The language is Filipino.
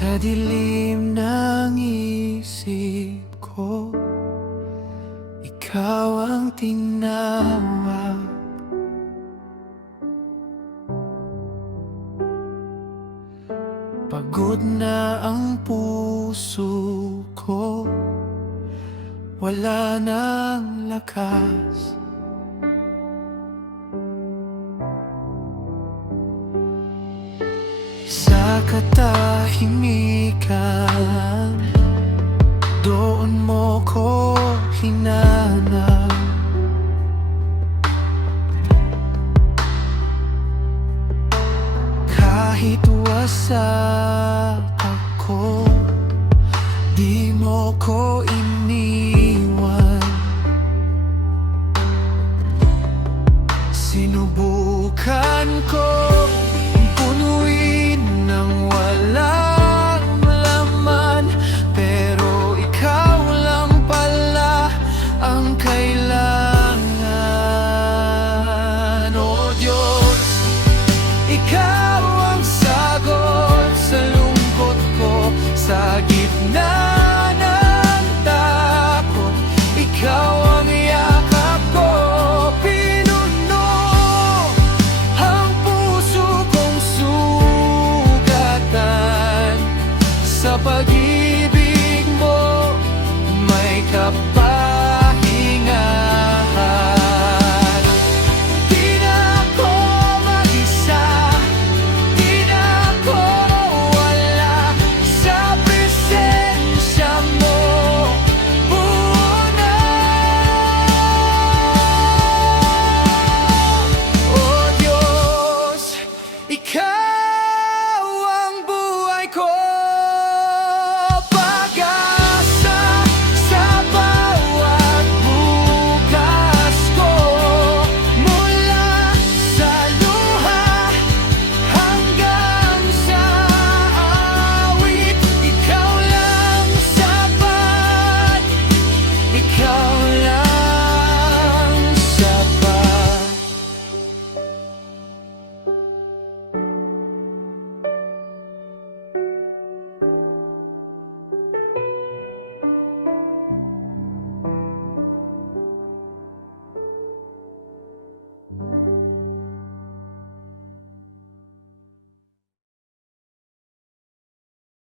Sa dilim ng isip ko, ikaw ang tinawag. Pagod na ang puso ko, wala nang lakas. Sa katahimikan, doon mo ko hinanap. Kahit wasak ako, di mo ko iniwan. Sinubukan ko